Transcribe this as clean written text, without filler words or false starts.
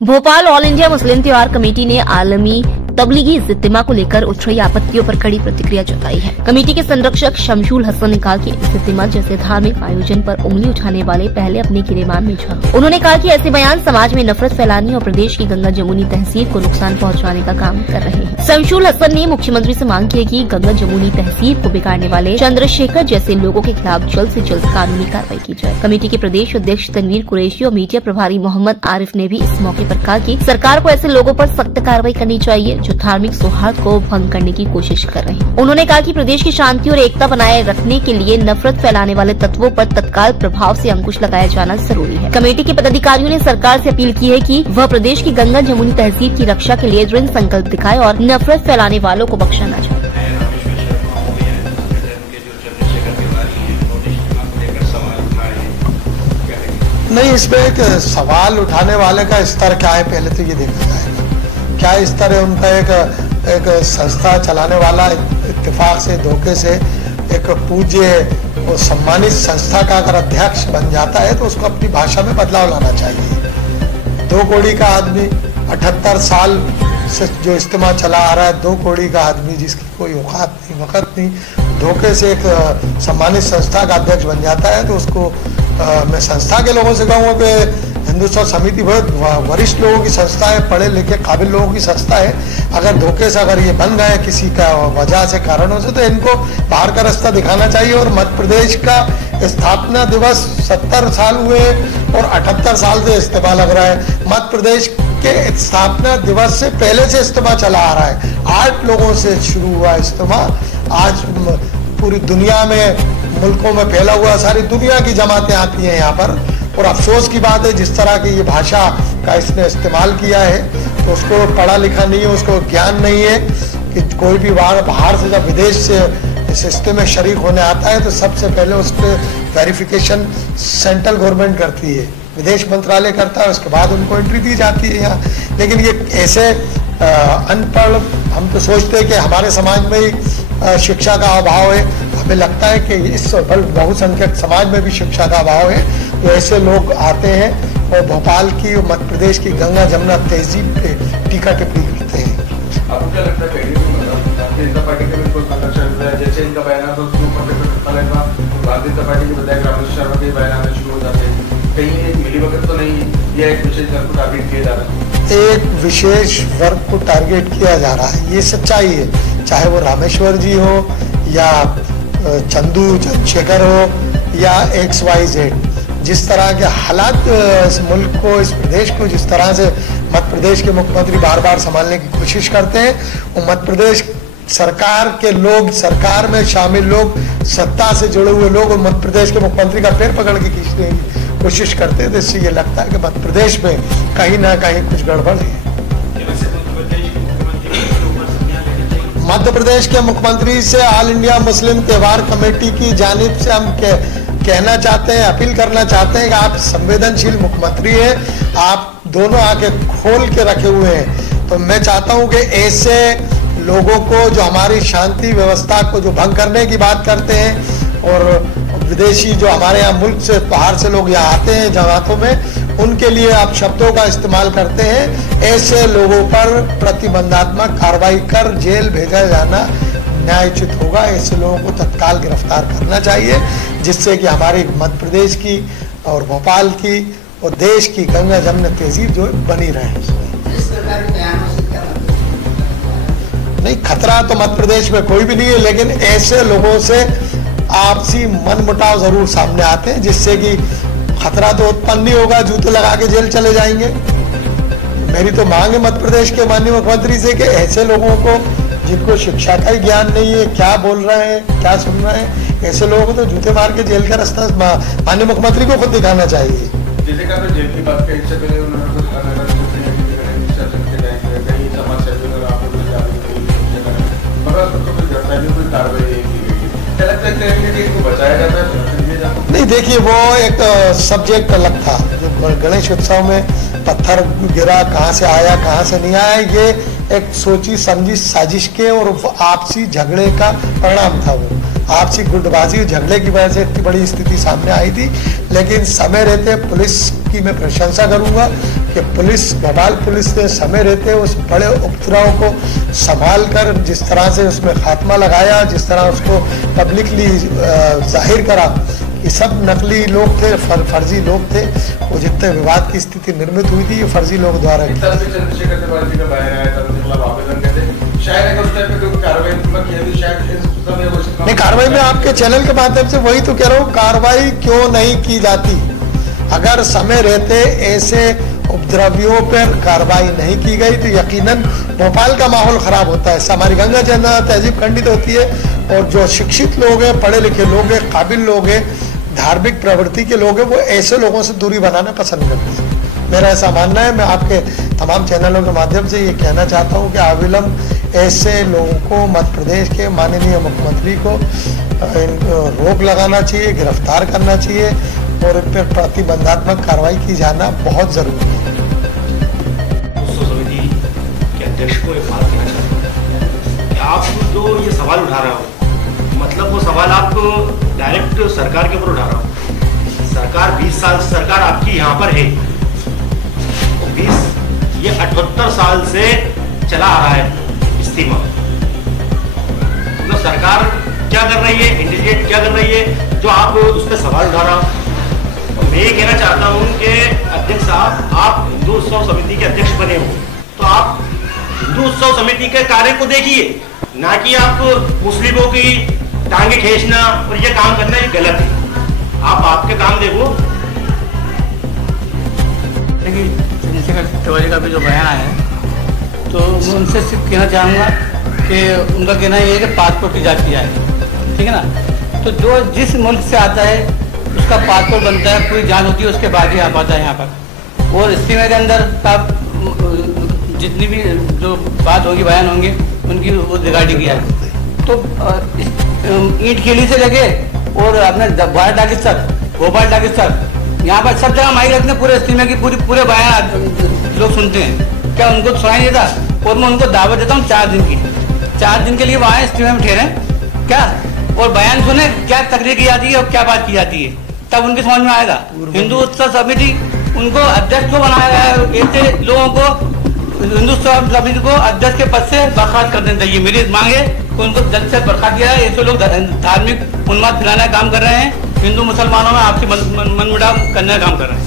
Bhopal all India Muslim त्योहार committee ने आलमी तबलीगी इज्तिमा को लेकर उठ रही आपत्तियों पर कड़ी प्रतिक्रिया जताई है। कमेटी के संरक्षक शमशुल हसन ने कहा कि इज्तिमा जैसे धार्मिक आयोजन पर उंगली उठाने वाले पहले अपने गिरेबान में झांकें। उन्होंने कहा कि ऐसे बयान समाज में नफरत फैलाने और प्रदेश की गंगा जमुनी तहसीब को नुकसान पहुंचाने का काम कर रहे हैं। शमशुल हसन ने मुख्यमंत्री से मांग की है कि गंगा जमुनी तहसीब को बिगाड़ने वाले चंद्रशेखर जैसे लोगों के खिलाफ जल्द से जल्द कानूनी कार्रवाई की जाए। कमेटी के प्रदेश अध्यक्ष तनवीर कुरैशी और मीडिया प्रभारी मोहम्मद आरिफ ने भी इस मौके पर कहा कि सरकार को ऐसे लोगों पर सख्त कार्रवाई करनी चाहिए जो धार्मिक सौहार्द को भंग करने की कोशिश कर रहे हैं। उन्होंने कहा कि प्रदेश की शांति और एकता बनाए रखने के लिए नफरत फैलाने वाले तत्वों पर तत्काल प्रभाव से अंकुश लगाया जाना जरूरी है। कमेटी के पदाधिकारियों ने सरकार से अपील की है कि वह प्रदेश की गंगा जमुनी तहसीब की रक्षा के लिए दृढ़ संकल्प दिखाए और नफरत फैलाने वालों को बख्शा न जाए। नहीं, इसमें एक सवाल उठाने वाले का स्तर क्या है पहले तो ये देखा जाएगा। क्या स्तर है उनका? एक संस्था चलाने वाला इत्तेफाक से धोखे से एक पूज्य और सम्मानित संस्था का अगर अध्यक्ष बन जाता है तो उसको अपनी भाषा में बदलाव लाना चाहिए। 2 कौड़ी का आदमी 78 साल से जो इज्तिमा चला आ रहा है, 2 कौड़ी का आदमी जिसकी कोई औकात नहीं वक़्त नहीं, धोखे से एक सम्मानित संस्था का अध्यक्ष बन जाता है तो उसको मैं संस्था के लोगों से कहूँगा कि हिंदुस्तान समिति बहुत वरिष्ठ लोगों की संस्था है, पढ़े लिखे काबिल लोगों की संस्था है। अगर धोखे से अगर ये बन गए किसी का वजह से कारणों से तो इनको बाहर का रास्ता दिखाना चाहिए। और मध्य प्रदेश का स्थापना दिवस 70 साल हुए और 78 साल से इज्तिमा लग रहा है। मध्य प्रदेश के स्थापना दिवस से पहले से इज्तिमा चला आ रहा है। 8 लोगों से शुरू हुआ इज्तिमा आज पूरी दुनिया में मुल्कों में फैला हुआ, सारी दुनिया की जमातें आती हैं यहाँ पर। और अफसोस की बात है जिस तरह की ये भाषा का इसने इस्तेमाल किया है तो उसको पढ़ा लिखा नहीं है, उसको ज्ञान नहीं है कि कोई भी बाहर से जब विदेश से इस रिश्ते में शरीक होने आता है तो सबसे पहले उस पर वेरिफिकेशन सेंट्रल गवर्नमेंट करती है, विदेश मंत्रालय करता है, उसके बाद उनको एंट्री दी जाती है यहाँ। लेकिन ये ऐसे अनपढ़, हम तो सोचते हैं कि हमारे समाज में ही शिक्षा का अभाव है, हमें लगता है कि इस बहुसंख्यक समाज में भी शिक्षा का अभाव है। तो ऐसे लोग आते हैं और भोपाल की और मध्य प्रदेश की गंगा जमुना तहजीब पे टीका टिप्पणी करते हैं। आपको क्या लगता है भारतीय जनता पार्टी का बिल्कुल जैसे इनका बयान तो भारतीय जनता पार्टी के विधायक रामेश्वर शर्मा के बयान आना शुरू हो जाते हैं, कहीं एक मिलीभगत तो नहीं, यह एक विशेष वर्ग को टारगेट किया जा रहा है? एक विशेष वर्ग को टारगेट किया जा रहा है, ये सच्चाई है। चाहे वो रामेश्वर जी हो या चंदू चंद्रशेखर हो या XYZ, जिस तरह के हालात इस मुल्क को, इस प्रदेश को जिस तरह से मध्य प्रदेश के मुख्यमंत्री बार बार संभालने की कोशिश करते हैं, वो मध्य प्रदेश सरकार के लोग, सरकार में शामिल लोग, सत्ता से जुड़े हुए लोग और मध्य प्रदेश के मुख्यमंत्री का पैर पकड़ के खींचने की कोशिश करते हैं। तो इससे ये लगता है कि मध्य प्रदेश में कहीं ना कहीं कुछ गड़बड़ है। मध्य प्रदेश के मुख्यमंत्री से ऑल इंडिया मुस्लिम त्योहार कमेटी की जानिब से हम कहना चाहते हैं, अपील करना चाहते हैं कि आप संवेदनशील मुख्यमंत्री हैं, आप दोनों आंखें खोल के रखे हुए हैं। तो मैं चाहता हूं कि ऐसे लोगों को जो हमारी शांति व्यवस्था को जो भंग करने की बात करते हैं और विदेशी जो हमारे यहाँ मुल्क से बाहर से लोग यहाँ आते हैं जमातों में, उनके लिए आप शब्दों का इस्तेमाल करते हैं, ऐसे लोगों पर प्रतिबंधात्मक कार्रवाई कर जेल भेजा जाना न्यायोचित होगा। ऐसे लोगों को तत्काल गिरफ्तार करना चाहिए जिससे कि हमारी मध्य प्रदेश की और भोपाल की और देश की गंगा जमुना तहजीब जो बनी रहे। नहीं, खतरा तो मध्य प्रदेश में कोई भी नहीं है, लेकिन ऐसे लोगों से आपसी मनमुटाव जरूर सामने आते हैं जिससे कि खतरा तो उत्पन्न नहीं होगा, जूते लगा के जेल चले जाएंगे। मेरी तो मांग है मध्य प्रदेश के माननीय मुख्यमंत्री से कि ऐसे लोगों को जिनको शिक्षा का ही ज्ञान नहीं है, क्या बोल रहे हैं, क्या सुन रहे हैं, ऐसे लोगों को तो जूते मार के जेल का रास्ता माननीय मुख्यमंत्री को खुद दिखाना चाहिए। जेल की बात कही इससे पहले उन्होंने नहीं, देखिए वो एक सब्जेक्ट अलग था। जो गणेश उत्सव में पत्थर गिरा, कहाँ से आया कहाँ से नहीं आया, ये एक सोची समझी साजिश के और आपसी झगड़े का परिणाम था। वो आपसी गुटबाजी झगड़े की वजह से इतनी बड़ी स्थिति सामने आई थी। लेकिन समय रहते पुलिस की मैं प्रशंसा करूंगा कि पुलिस, भोपाल पुलिस ने समय रहते उस बड़े उपद्रव को संभाल कर जिस तरह से उसमें खात्मा लगाया, जिस तरह उसको पब्लिकली जाहिर करा कि सब नकली लोग थे, फर्जी लोग थे, वो जितने विवाद की स्थिति निर्मित हुई थी ये फर्जी लोग द्वारा। नहीं, कार्रवाई में आपके चैनल के माध्यम से वही तो कह रहा हूँ, कार्रवाई क्यों नहीं की जाती? अगर समय रहते ऐसे उपद्रवियों पर कार्रवाई नहीं की गई तो यकीनन भोपाल का माहौल खराब होता है, हमारी गंगा जमुना तहजीब खंडित होती है, और जो शिक्षित लोग हैं, पढ़े लिखे लोग हैं, काबिल लोग हैं, धार्मिक प्रवृत्ति के लोग हैं, वो ऐसे लोगों से दूरी बनाना पसंद करते हैं। मेरा ऐसा मानना है। मैं आपके तमाम चैनलों के माध्यम से ये कहना चाहता हूँ कि अविलंब ऐसे लोगों को, मध्य प्रदेश के माननीय मुख्यमंत्री को रोक लगाना चाहिए, गिरफ्तार करना चाहिए और इन पर प्रतिबंधात्मक कार्रवाई की जाना बहुत जरूरी है। समिति के अध्यक्ष को एक बात कहना चाहता हूँ कि आप जो ये सवाल उठा रहे हो, मतलब वो सवाल आप डायरेक्ट सरकार के ऊपर उठा रहे हो। सरकार 20 साल सरकार आपकी यहाँ पर है, 78 साल से चला आ रहा है इस्तीमा। मतलब सरकार क्या कर रही है, इंडिकेट क्या कर रही है, जो आप उस पर सवाल उठा रहा हूँ। मैं ये कहना चाहता हूँ कि अध्यक्ष साहब, आप हिंदू उत्सव समिति के अध्यक्ष बने हो तो आप हिंदू उत्सव समिति के कार्य को देखिए, ना कि आप मुस्लिमों की टांगे खींचना और ये काम करना ये गलत है। आप आपके काम देखो। तिवारी का भी जो बयान है तो मैं उनसे सिर्फ कहना चाहूँगा कि उनका कहना ये है कि पासपोर्ट की जांच की जाए, ठीक है ना। तो जो जिस मुल्क से आता है उसका पासपोर्ट बनता है, पूरी जांच होती है, उसके बाद ही आ पाता है यहाँ पर। और इस्तीमे के अंदर आप जितनी भी जो बात होगी, बयान होंगे, उनकी वो रिगार्डिंग किया है। तो ईंट खेली से लगे और अपने बाहर टाकिस तक, भोपाल टाकिस तक, यहाँ पर सब जगह माइक रखते हैं, पूरे इस्तीमे की पूरे बयान लोग सुनते हैं। क्या उनको सुनाई नहीं देता? और मैं उनको दावत देता हूँ 4 दिन की, 4 दिन के लिए वहाँ इस्तीमे में ठहरे क्या, और बयान सुने क्या तकरीर की जाती है और क्या बात की जाती है, तब उनकी समझ में आएगा। हिंदू उत्सव समिति उनको अध्यक्ष को बनाया गया है, ऐसे लोगों को हिंदू उत्सव समिति को अध्यक्ष के पद से बर्खास्त कर देना चाहिए। मेरी मांग है कि उनको जल्द से बर्खास्त किया है। ऐसे लोग धार्मिक उन्माद फैलाने का काम कर रहे हैं, हिंदू मुसलमानों में आपसी मनमुटाव करने का काम कर रहे हैं।